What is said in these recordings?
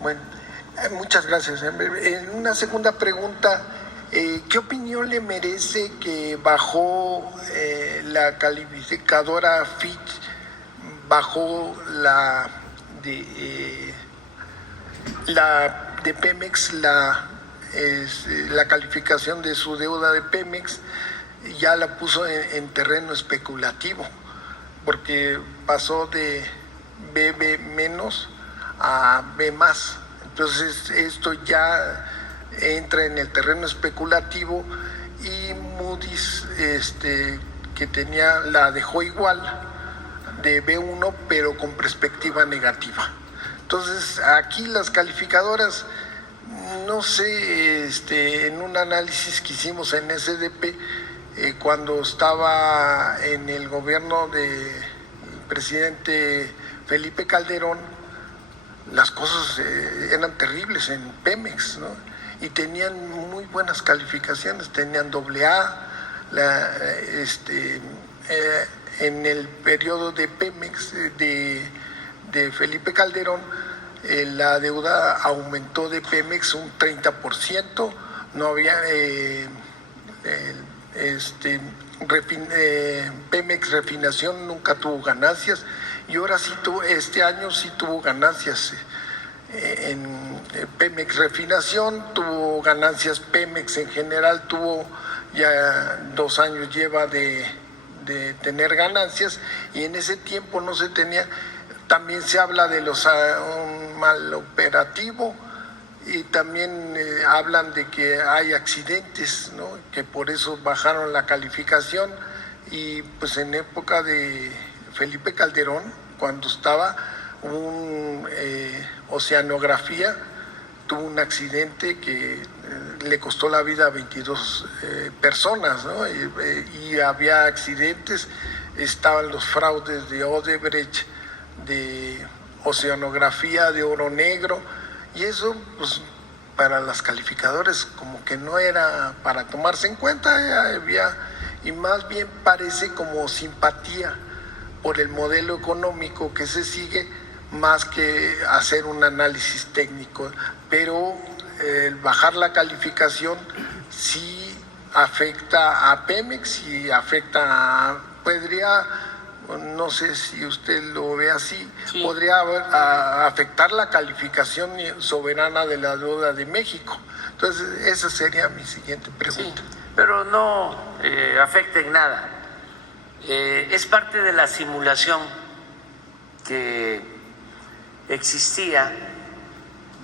Bueno, muchas gracias. En una segunda pregunta, ¿qué opinión le merece que bajó la calificadora Fitch, bajó de Pemex, la calificación de su deuda de Pemex, ya la puso en terreno especulativo, porque pasó de BB menos a B más. Entonces esto ya entra en el terreno especulativo, y Moody's que la dejó igual de B1 pero con perspectiva negativa. Entonces aquí las calificadoras, no sé, en un análisis que hicimos en SDP, cuando estaba en el gobierno del presidente Felipe Calderón, las cosas eran terribles en Pemex, ¿no? Y tenían muy buenas calificaciones, tenían AA, en el periodo de Pemex, de Felipe Calderón, la deuda aumentó de Pemex un 30%, no había Pemex Refinación nunca tuvo ganancias, y ahora sí este año sí tuvo ganancias. En Pemex Refinación tuvo ganancias, Pemex en general tuvo ya 2 años lleva de tener ganancias, y en ese tiempo no se tenía. También se habla de un mal operativo, y también hablan de que hay accidentes, ¿no? Que por eso bajaron la calificación. Y pues en época de Felipe Calderón, cuando estaba Oceanografía, tuvo un accidente que le costó la vida a 22 personas, ¿no? Y había accidentes, estaban los fraudes de Odebrecht, de Oceanografía, de Oro Negro, y eso pues para las calificadoras como que no era para tomarse en cuenta, y más bien parece como simpatía por el modelo económico que se sigue, más que hacer un análisis técnico. Pero el bajar la calificación sí afecta a Pemex y no sé si usted lo ve así, sí, podría afectar la calificación soberana de la deuda de México. Entonces, esa sería mi siguiente pregunta. Sí, pero no afecta en nada. Es parte de la simulación que existía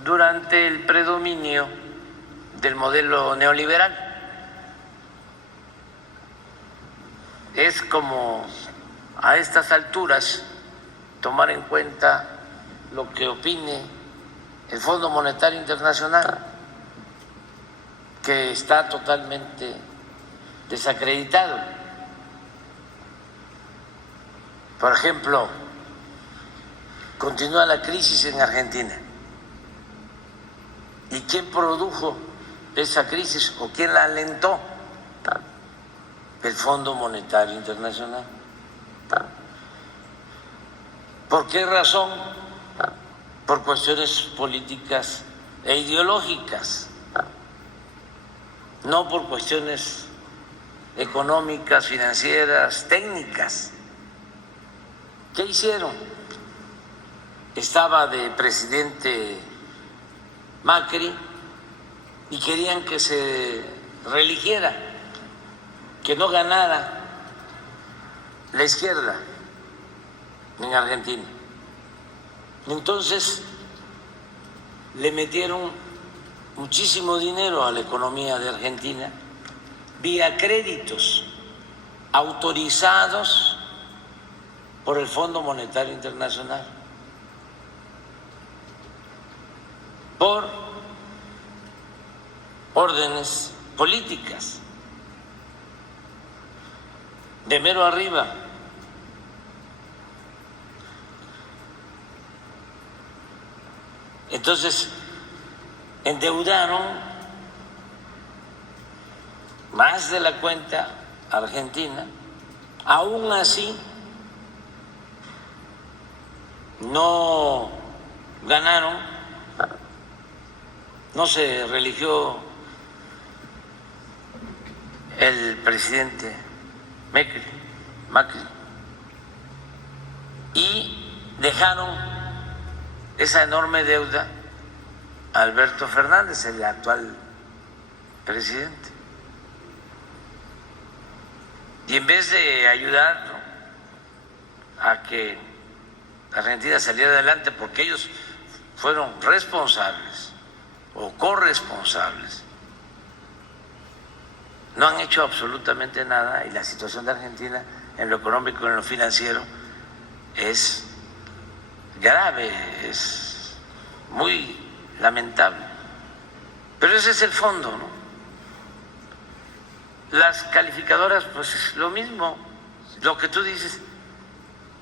durante el predominio del modelo neoliberal. Es como a estas alturas tomar en cuenta lo que opine el Fondo Monetario Internacional, que está totalmente desacreditado. Por ejemplo, continúa la crisis en Argentina. ¿Y quién produjo esa crisis o quién la alentó? El Fondo Monetario Internacional. ¿Por qué razón? Por cuestiones políticas e ideológicas, no por cuestiones económicas, financieras, técnicas. ¿Qué hicieron? Estaba de presidente Macri y querían que se reeligiera, que no ganara la izquierda en Argentina. Entonces le metieron muchísimo dinero a la economía de Argentina vía créditos autorizados por el Fondo Monetario Internacional, por órdenes políticas de mero arriba. Entonces endeudaron más de la cuenta a Argentina. Aún así no ganaron no se religió el presidente Macri, y dejaron esa enorme deuda a Alberto Fernández, el actual presidente. Y en vez de ayudar a que Argentina saliera adelante, porque ellos fueron responsables o corresponsables, no han hecho absolutamente nada, y la situación de Argentina en lo económico y en lo financiero es grave, es muy lamentable. Pero ese es el fondo, ¿no? Las calificadoras, pues es lo mismo, lo que tú dices,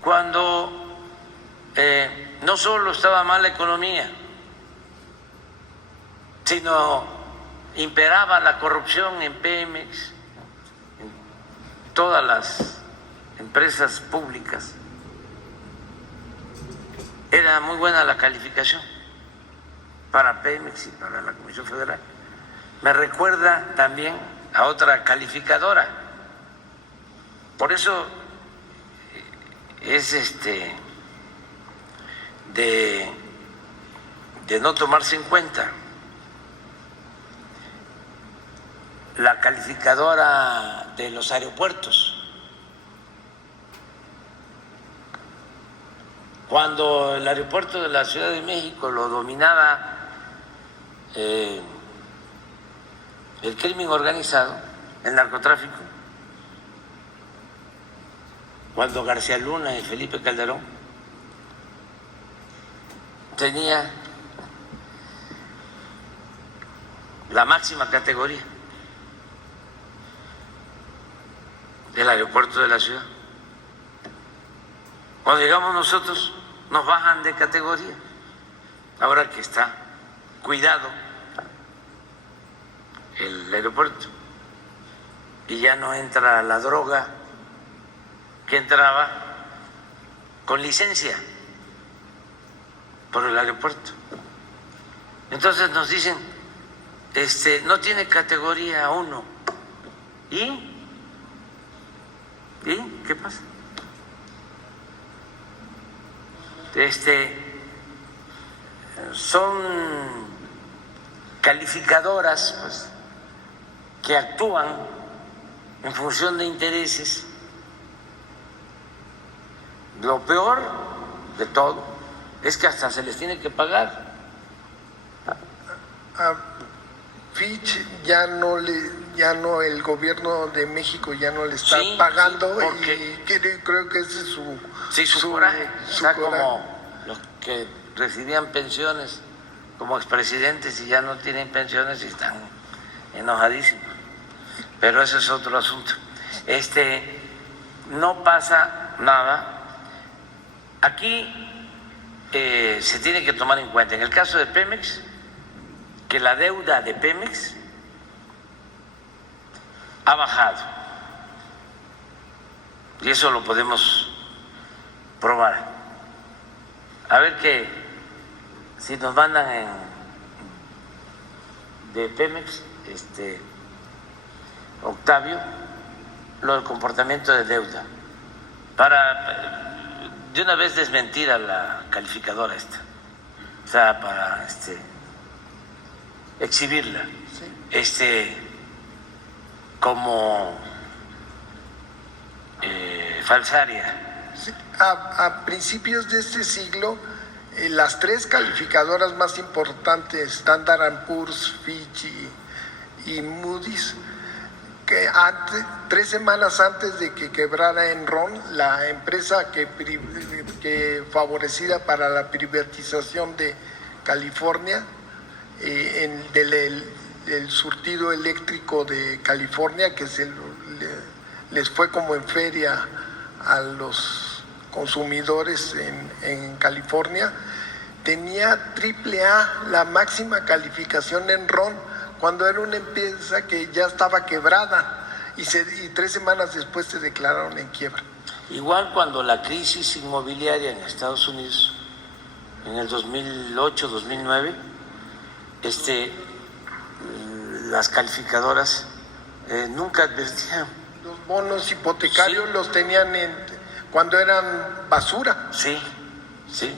cuando no solo estaba mal la economía, sino imperaba la corrupción en Pemex, en todas las empresas públicas. Era muy buena la calificación para Pemex y para la Comisión Federal. Me recuerda también a otra calificadora. Por eso es de no tomarse en cuenta. La calificadora de los aeropuertos. Cuando el aeropuerto de la Ciudad de México lo dominaba el crimen organizado, el narcotráfico, cuando García Luna y Felipe Calderón tenía la máxima categoría del aeropuerto de la ciudad. Cuando llegamos nosotros nos bajan de categoría, ahora que está cuidado el aeropuerto y ya no entra la droga que entraba con licencia por el aeropuerto. Entonces nos dicen, no tiene categoría 1. ¿Y qué pasa? Son calificadoras, pues, que actúan en función de intereses. Lo peor de todo es que hasta se les tiene que pagar. A Fitch el gobierno de México ya no le está pagando, porque y creo que ese es su coraje. Está como los que recibían pensiones como expresidentes y ya no tienen pensiones y están enojadísimos. Pero ese es otro asunto. No pasa nada. Aquí se tiene que tomar en cuenta, en el caso de Pemex, que la deuda de Pemex ha bajado. Y eso lo podemos probar. A ver que si nos mandan de Pemex, Octavio, lo del comportamiento de deuda, para de una vez desmentir a la calificadora esta, o sea, para exhibirla, sí, como falsaria. Sí. A principios de este siglo, las tres calificadoras más importantes, Standard & Poor's, Fitch y Moody's, que 3 semanas antes de que quebrara Enron, la empresa que favorecida para la privatización de California, del surtido eléctrico de California, que les fue como en feria a los consumidores en California, tenía AAA, la máxima calificación en Enron, cuando era una empresa que ya estaba quebrada, y 3 semanas después se declararon en quiebra. Igual cuando la crisis inmobiliaria en Estados Unidos, en el 2008-2009, las calificadoras nunca advertían. Los bonos hipotecarios Sí. los tenían cuando eran basura. Sí, sí,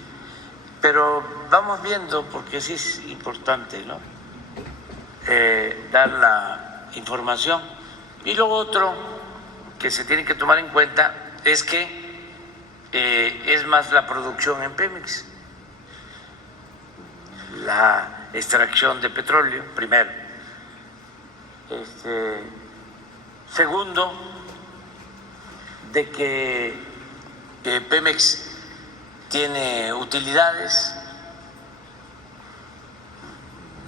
pero vamos viendo, porque sí es importante, ¿no? Dar la información. Y lo otro que se tiene que tomar en cuenta es que es más la producción en Pemex, la extracción de petróleo, primero. Segundo, de que Pemex tiene utilidades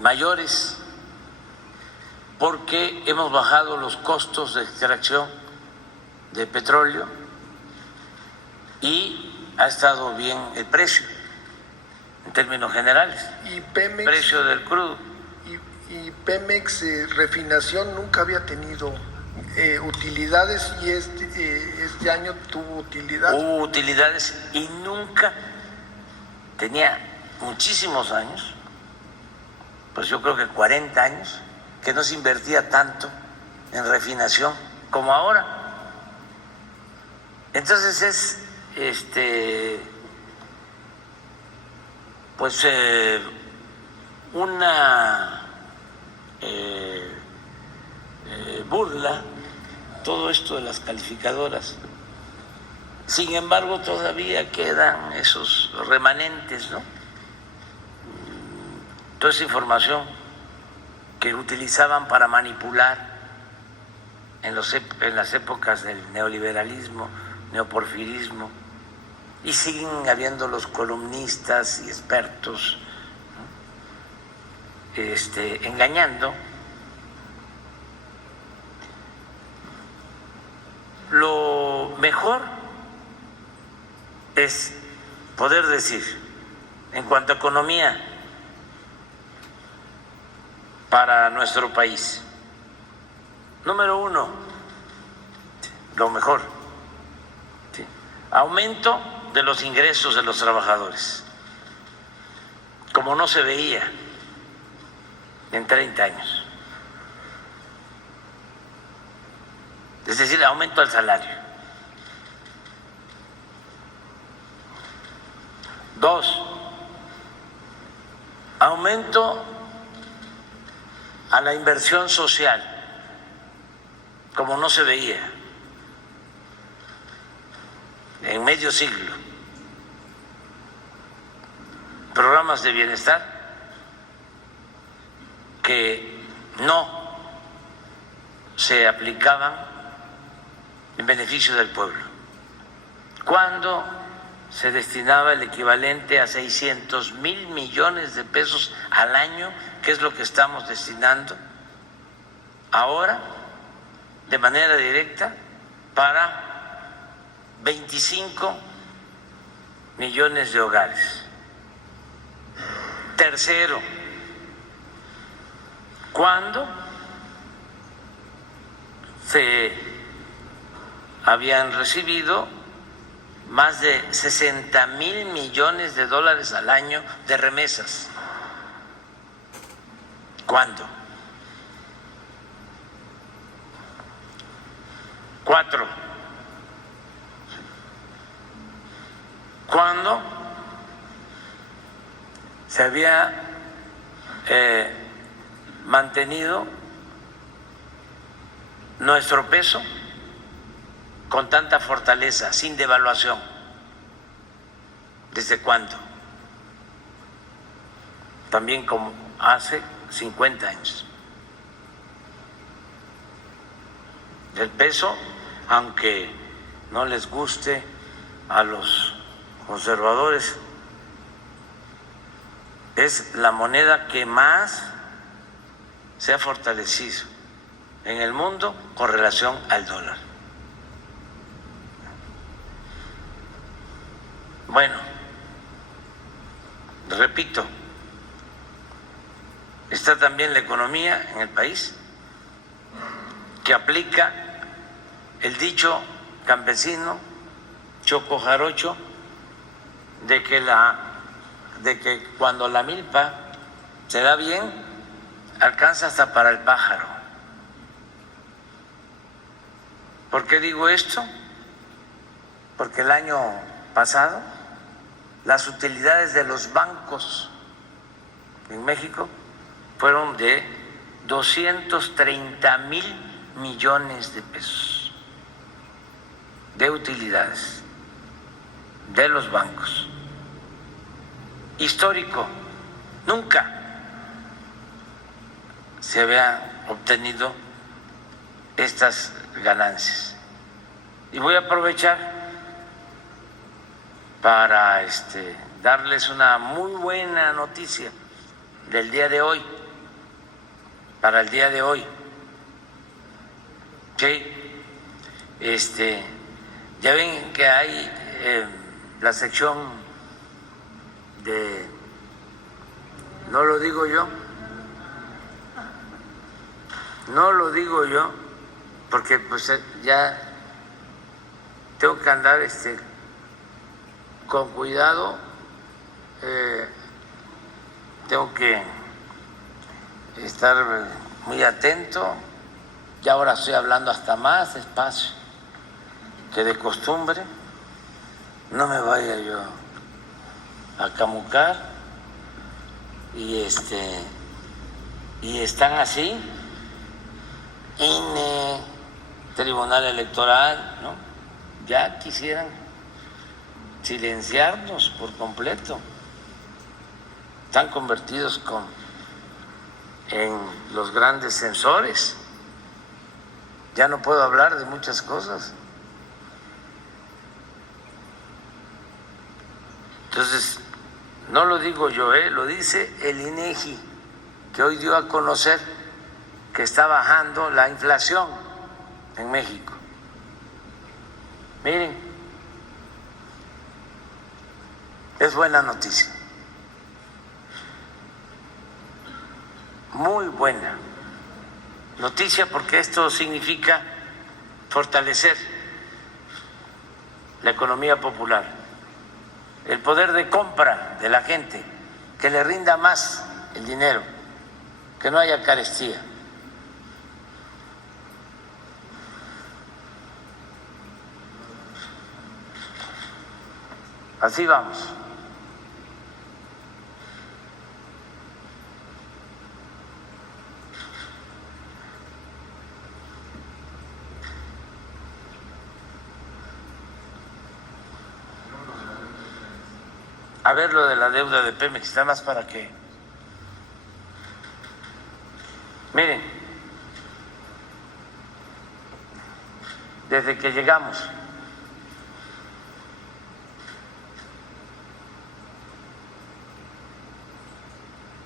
mayores porque hemos bajado los costos de extracción de petróleo y ha estado bien el precio en términos generales, Y Pemex, precio del crudo. y Pemex Refinación nunca había tenido utilidades, y este año tuvo utilidad. Hubo utilidades y nunca, tenía muchísimos años, pues yo creo que 40 años, que no se invertía tanto en refinación como ahora. Entonces es pues una burla todo esto de las calificadoras. Sin embargo, todavía quedan esos remanentes, ¿no? Toda esa información que utilizaban para manipular en las épocas del neoliberalismo, neoporfirismo, y siguen habiendo los columnistas y expertos, ¿no? Engañando. Lo mejor es poder decir, en cuanto a economía para nuestro país, número uno, lo mejor, ¿sí? Aumento de los ingresos de los trabajadores, como no se veía en 30 años. Es decir, aumento al salario. 2, aumento a la inversión social, como no se veía en medio siglo. Programas de bienestar que no se aplicaban en beneficio del pueblo, cuando se destinaba el equivalente a 600,000 millones de pesos al año, que es lo que estamos destinando ahora de manera directa para 25 millones de hogares. Tercero, cuando se habían recibido más de 60,000 millones de dólares al año de remesas. ¿Cuándo? 4, cuando se había mantenido nuestro peso con tanta fortaleza, sin devaluación. ¿Desde cuándo? También como hace 50 años. El peso, aunque no les guste a los conservadores, es la moneda que más se ha fortalecido en el mundo con relación al dólar. Bueno, repito, está también la economía en el país, que aplica el dicho campesino choco jarocho de que cuando la milpa se da bien, alcanza hasta para el pájaro. ¿Por qué digo esto? Porque el año pasado las utilidades de los bancos en México fueron de 230,000 millones de pesos de utilidades de los bancos. Histórico, nunca se habían obtenido estas ganancias. Y voy a aprovechar para darles una muy buena noticia del día de hoy, para el día de hoy, que ya ven que hay la sección de, no lo digo yo, porque pues ya tengo que andar con cuidado, tengo que estar muy atento. Ya ahora estoy hablando hasta más despacio que de costumbre, no me vaya yo a camucar. Y están así, INE, Tribunal Electoral, ¿no? Ya quisieran silenciarnos por completo. Están convertidos en los grandes censores. Ya no puedo hablar de muchas cosas. Entonces, no lo digo yo, lo dice el INEGI, que hoy dio a conocer que está bajando la inflación en México. Miren, es buena noticia, muy buena noticia, porque esto significa fortalecer la economía popular, el poder de compra de la gente, que le rinda más el dinero, que no haya carestía. Así vamos. A ver lo de la deuda de Pemex, está más para que... Miren, desde que llegamos,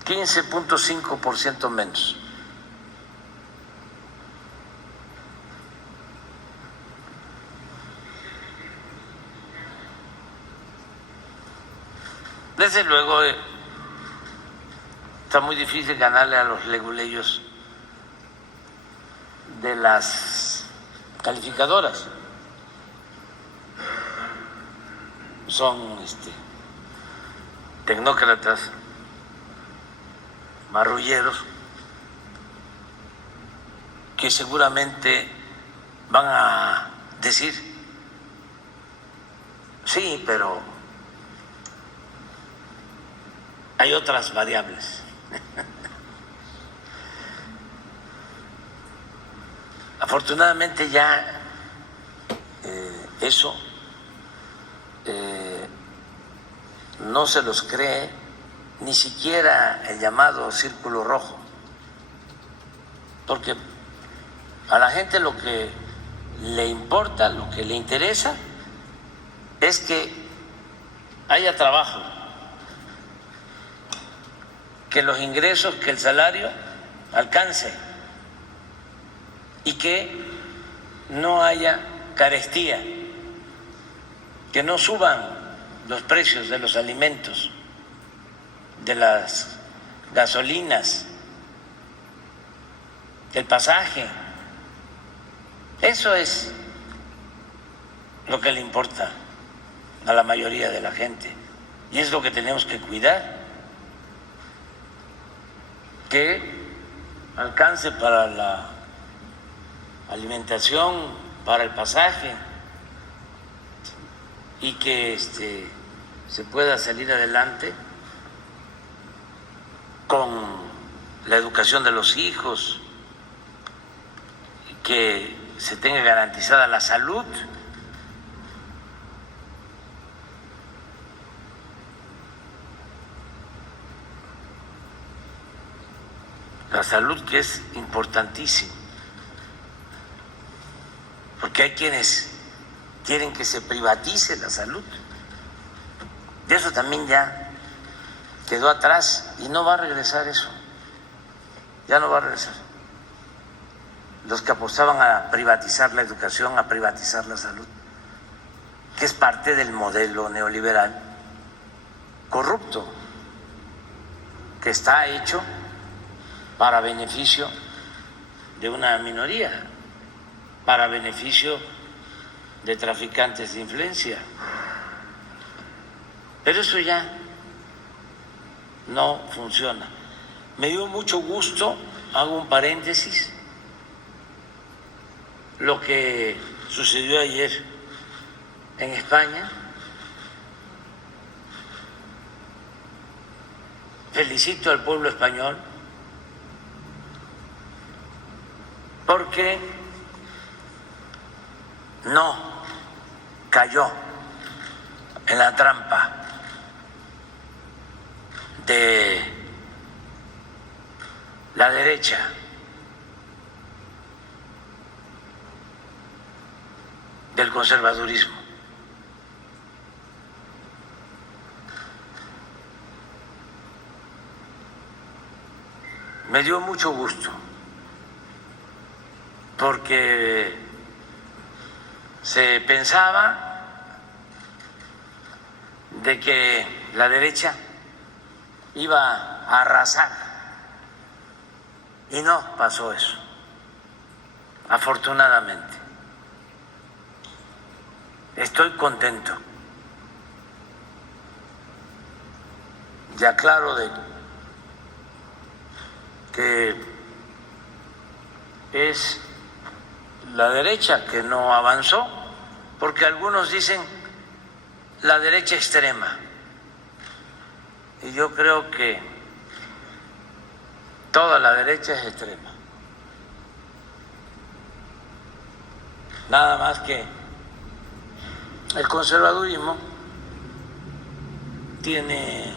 $15.5% menos. Desde luego está muy difícil ganarle a los leguleyos de las calificadoras. Son tecnócratas, marrulleros, que seguramente van a decir, sí, pero hay otras variables. Afortunadamente ya eso no se los cree ni siquiera el llamado círculo rojo, porque a la gente lo que le importa, lo que le interesa es que haya trabajo, que los ingresos, que el salario alcance y que no haya carestía, que no suban los precios de los alimentos, de las gasolinas, del pasaje. Eso es lo que le importa a la mayoría de la gente y es lo que tenemos que cuidar. que alcance para la alimentación, para el pasaje, y que se pueda salir adelante con la educación de los hijos, que se tenga garantizada la salud. La salud, que es importantísimo, porque hay quienes quieren que se privatice la salud. De eso también ya quedó atrás y no va a regresar eso, ya no va a regresar. Los que apostaban a privatizar la educación, a privatizar la salud, que es parte del modelo neoliberal corrupto, que está hecho para beneficio de una minoría, para beneficio de traficantes de influencia. Pero eso ya no funciona. Me dio mucho gusto, hago un paréntesis, lo que sucedió ayer en España. Felicito al pueblo español porque no cayó en la trampa de la derecha, del conservadurismo. Me dio mucho gusto porque se pensaba de que la derecha iba a arrasar y no pasó eso, afortunadamente. Estoy contento. Ya claro de que es la derecha que no avanzó, porque algunos dicen la derecha extrema, y yo creo que toda la derecha es extrema, nada más que el conservadurismo tiene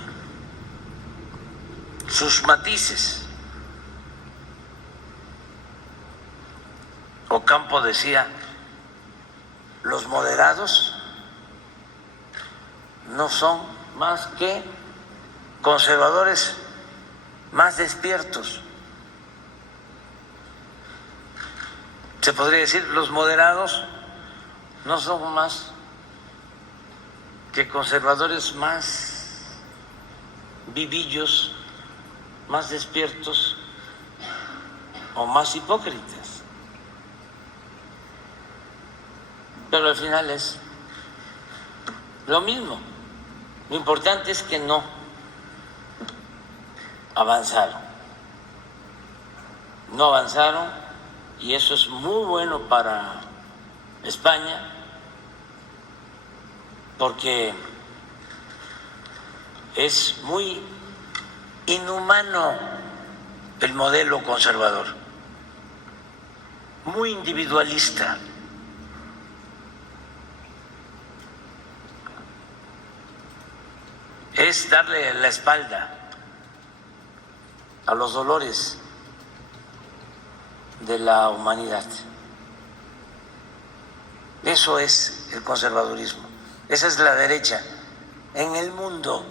sus matices. Ocampo decía, los moderados no son más que conservadores más despiertos. Se podría decir, los moderados no son más que conservadores más vivillos, más despiertos o más hipócritas. Pero al final es lo mismo. Lo importante es que no avanzaron. No avanzaron, y eso es muy bueno para España, porque es muy inhumano el modelo conservador, muy individualista. Es darle la espalda a los dolores de la humanidad. Eso es el conservadurismo. Esa es la derecha en el mundo.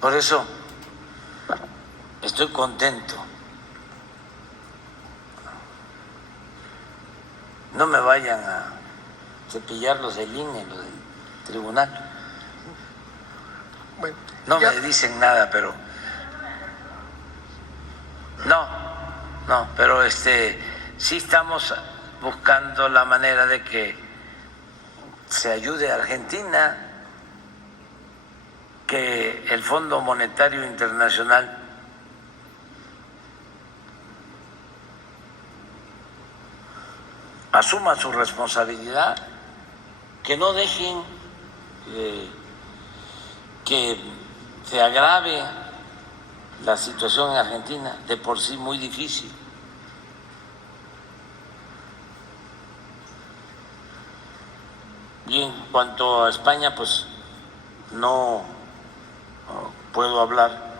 Por eso estoy contento. No me vayan a cepillar los del INE, los del tribunal. Bueno, No ya- me dicen nada, pero no, pero sí estamos buscando la manera de que se ayude a Argentina que el Fondo Monetario Internacional asuma su responsabilidad, que no dejen que se agrave la situación en Argentina, de por sí muy difícil. Y en cuanto a España, pues no puedo hablar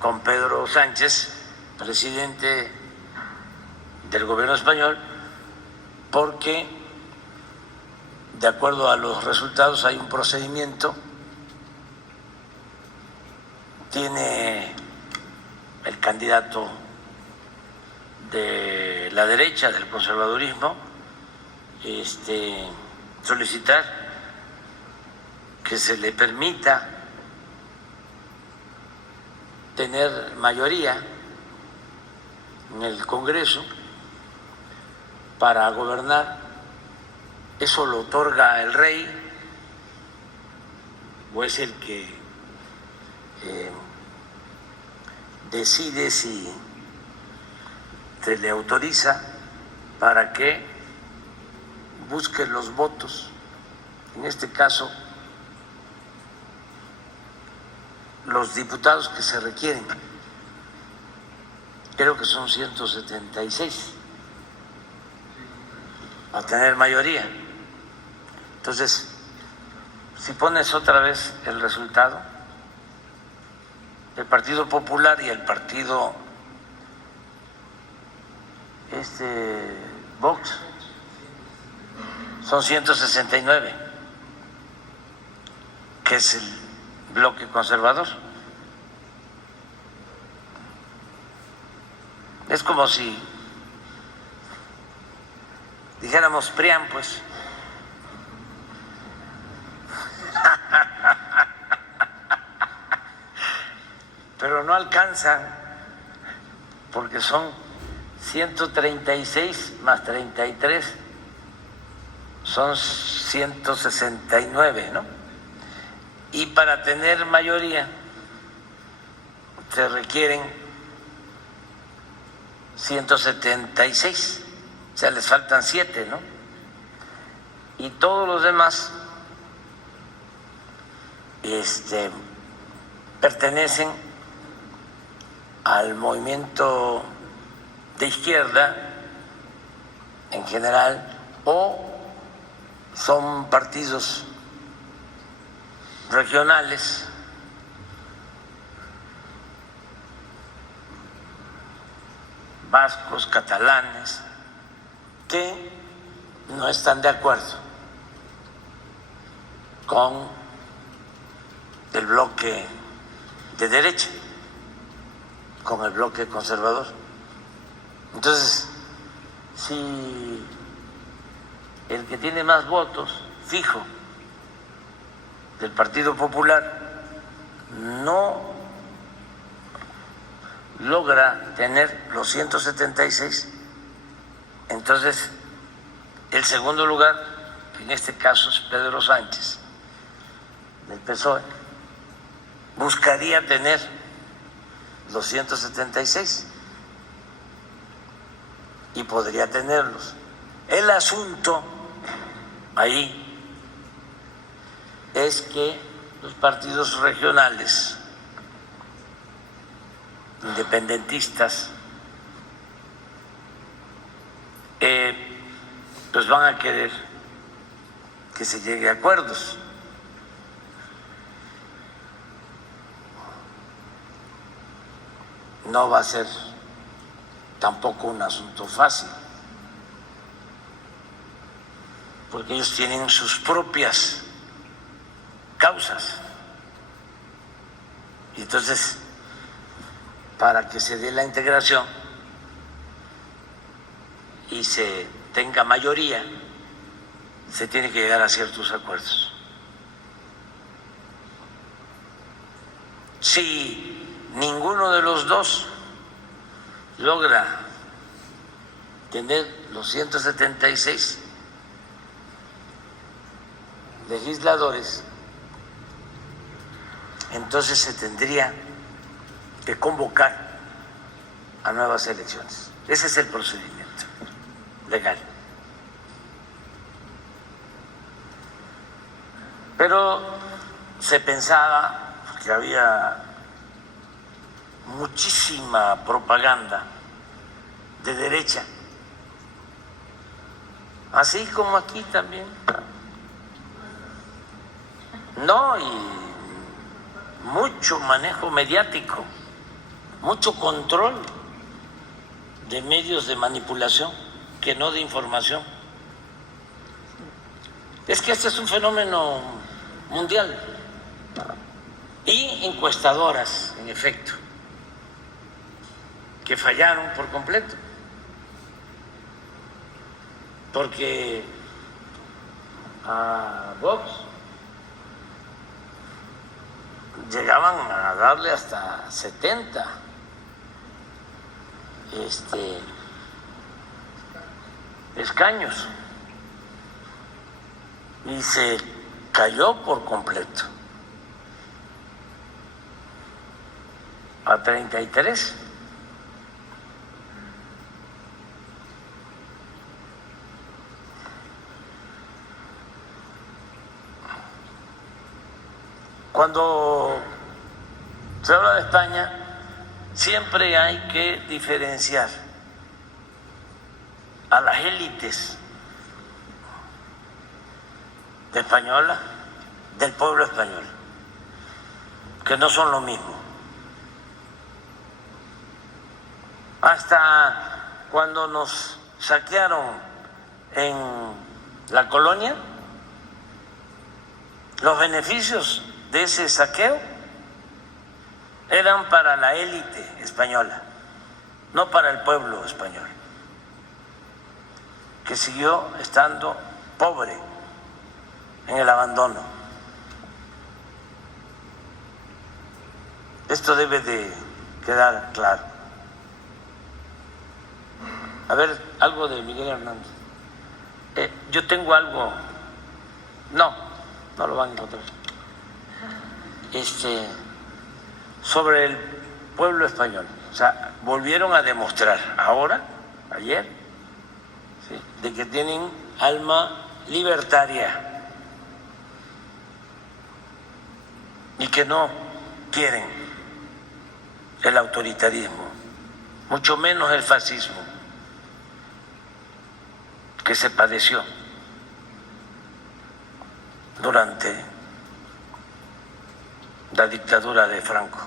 con Pedro Sánchez, presidente del gobierno español, porque de acuerdo a los resultados hay un procedimiento, tiene el candidato de la derecha, del conservadurismo, solicitar que se le permita tener mayoría en el Congreso para gobernar. Eso lo otorga el rey, o es el que decide si se le autoriza para que busque los votos, en este caso los diputados que se requieren, creo que son 176 a tener mayoría. Entonces, si pones otra vez el resultado, el Partido Popular y el partido Vox son 169, que es el bloque conservador. Es como si dijéramos PRIAN, pues. Pero no alcanzan, porque son 136 más 33, son 169, ¿no? Y para tener mayoría se requieren 176, o sea, les faltan 7, ¿no? Y todos los demás pertenecen al movimiento de izquierda en general, o son partidos regionales vascos, catalanes, que no están de acuerdo con el bloque de derecha, con el bloque conservador. Entonces, si el que tiene más votos fijo del Partido Popular no logra tener los 176, entonces el segundo lugar, que en este caso es Pedro Sánchez, del PSOE, buscaría tener los 176 y podría tenerlos. El asunto ahí es que los partidos regionales independentistas pues van a querer que se llegue a acuerdos. No va a ser tampoco un asunto fácil, porque ellos tienen sus propias causas. Y entonces, para que se dé la integración y se tenga mayoría, se tiene que llegar a ciertos acuerdos. Si ninguno de los dos logra tener los 176 legisladores, entonces se tendría que convocar a nuevas elecciones. Ese es el procedimiento legal. Pero se pensaba que había muchísima propaganda de derecha, así como aquí también. No, y mucho manejo mediático, mucho control de medios de manipulación, que no de información. Es que este es un fenómeno mundial. Y encuestadoras, en efecto, que fallaron por completo, porque a Vox llegaban a darle hasta 70 escaños y se cayó por completo a 33. Cuando se habla de España, siempre hay que diferenciar a las élites españolas del pueblo español, que no son lo mismo. Hasta cuando nos saquearon en la colonia, los beneficios de ese saqueo eran para la élite española, no para el pueblo español, que siguió estando pobre en el abandono. Esto debe de quedar claro. A ver, algo de Miguel Hernández. Yo tengo algo. No lo van a encontrar. Sobre el pueblo español. O sea, volvieron a demostrar ahora, ayer, ¿sí?, de que tienen alma libertaria y que no quieren el autoritarismo, mucho menos el fascismo que se padeció durante la dictadura de Franco.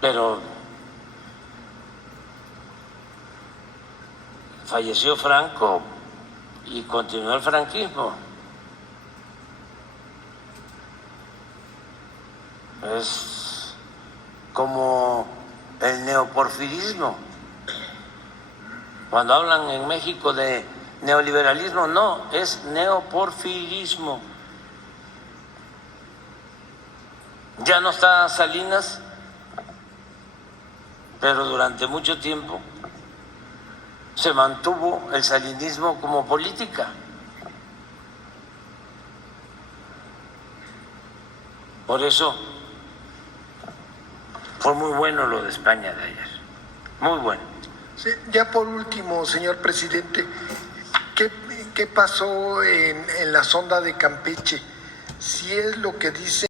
Pero falleció Franco y continuó el franquismo. Es como el neoporfirismo. Cuando hablan en México de neoliberalismo, no, es neoporfirismo. Ya no está Salinas, pero durante mucho tiempo se mantuvo el salinismo como política. Por eso fue muy bueno lo de España de ayer, muy bueno. Sí, ya por último, señor presidente, ¿qué pasó en la sonda de Campeche? Si es lo que dice